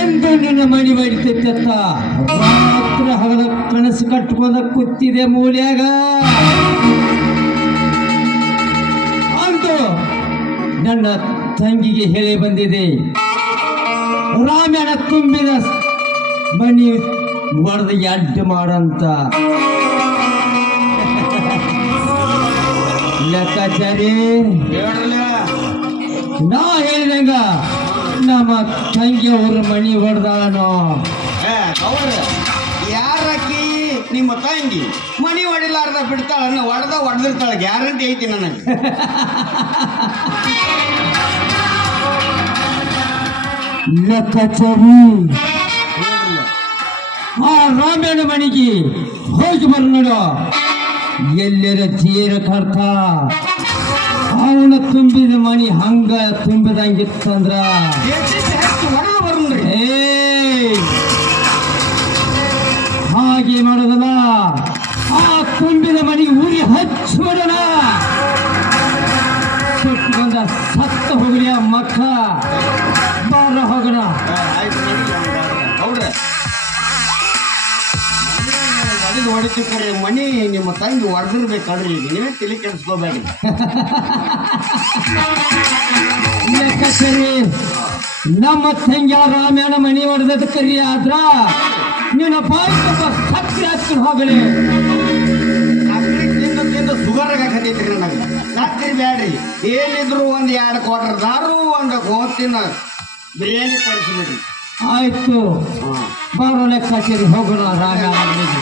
ಎಂದು ನಿನ್ನ ಮಣಿ ಬಡಿತೈತ ರಾತ್ರಿ ಹಗಲ ಕನಸು ಕಟ್ಕೊಂಡ ಕೂತಿದೆ ಮೂಲ್ಯಾಗ. ಅಂತೂ ನನ್ನ ತಂಗಿಗೆ ಹೇಳಿ ಬಂದಿದೆ, ರಾಮಾಯಣ ತುಂಬಿದ ಮಣಿ ಒಡೆದು ಅಡ್ಡ ಮಾಡಂತ. ಲೆಕ್ಕಾಚಾರಿ ನಾ ಹೇಳಿದಂಗ ನಮ್ಮ ತಂಗಿಯವ್ರ ಮಣಿ ಹೊಡೆದಾಳನೋ. ಯಾರಕ್ಕಿ ನಿಮ್ಮ ತಂಗಿ ಮಣಿ ಹೊಡಿಲಾರ್ದ ಬಿಡ್ತಾಳ, ಹೊಡೆದಿರ್ತಾಳ ಗ್ಯಾರಂಟಿ ಐತಿ ನನಗೆ. ಲೆಕ್ಕಾಚಾರಿ ಆ ರಾಮಾಯಣ ಮಣಿಗೆ ಹೋಗಿ ಬರೋಣ. ಎಲ್ಲರ ಜೀರ ಕರ್ತ ಅವನ ತುಂಬಿದ ಮಣಿ ಹಂಗ ತುಂಬಿದಂಗಿತ್ತಂದ್ರ ಹಾಗೆ ಮಾಡೋದಲ್ಲ, ಆ ತುಂಬಿದ ಮಣಿಗೆ ಉರಿ ಹಚ್ಚಿಬಿಡೋಣ. ಬಂದ ಸತ್ತ ಹೋಗ್ಲಿ ಆ ಮಕ್ಕ. ಬಾರ ಹೋಗೋಣ. ಹೊಡಿತಿರ್ತಾರೆ ಮಣಿ ನಿಮ್ಮ ತಂಗಿ ಹೊಡೆದಿರ್ಬೇಕಲ್ರಿ, ನೀವೇ ತಲೆ ಕೆಡಿಸ್ಕೋಬೇಡ್ರಿ. ಸರಿ, ನಮ್ಮ ತಂಗಿ ರಾಮಾಯಣ ಮಣಿ ಹೊಡೆದ ಕರಿ ಆದ್ರ ನಿನ್ನ ಬಾಯಿ ತುಂಬ ಸಕ್ರೆ ಹಚ್ಕೊಂಡು ಹೋಗಲಿ. ಸಕ್ರೆ ತಿಂದು ಶುಗರ್ ಆಗತ್ತೈತ್ರಿ ನನಗೆ. ಸಕ್ರೆ ಬ್ಯಾಡ್ರಿ, ಏನಿದ್ರು ಒಂದು 2 ಕ್ವಾರ್ಟರ್ ದಾರು, ಒಂದು ಹೋತಿನ ಬಿರಿಯಾನಿ ತರಿಸ್ಬಿಡ್ರಿ. ಆಯ್ತು, ಬಾರೋ ಲೆಕ್ಕಾಚಾರಿ ಹೋಗೋಣ ರಾಮಾಯಣ ಮಣಿಗೆ.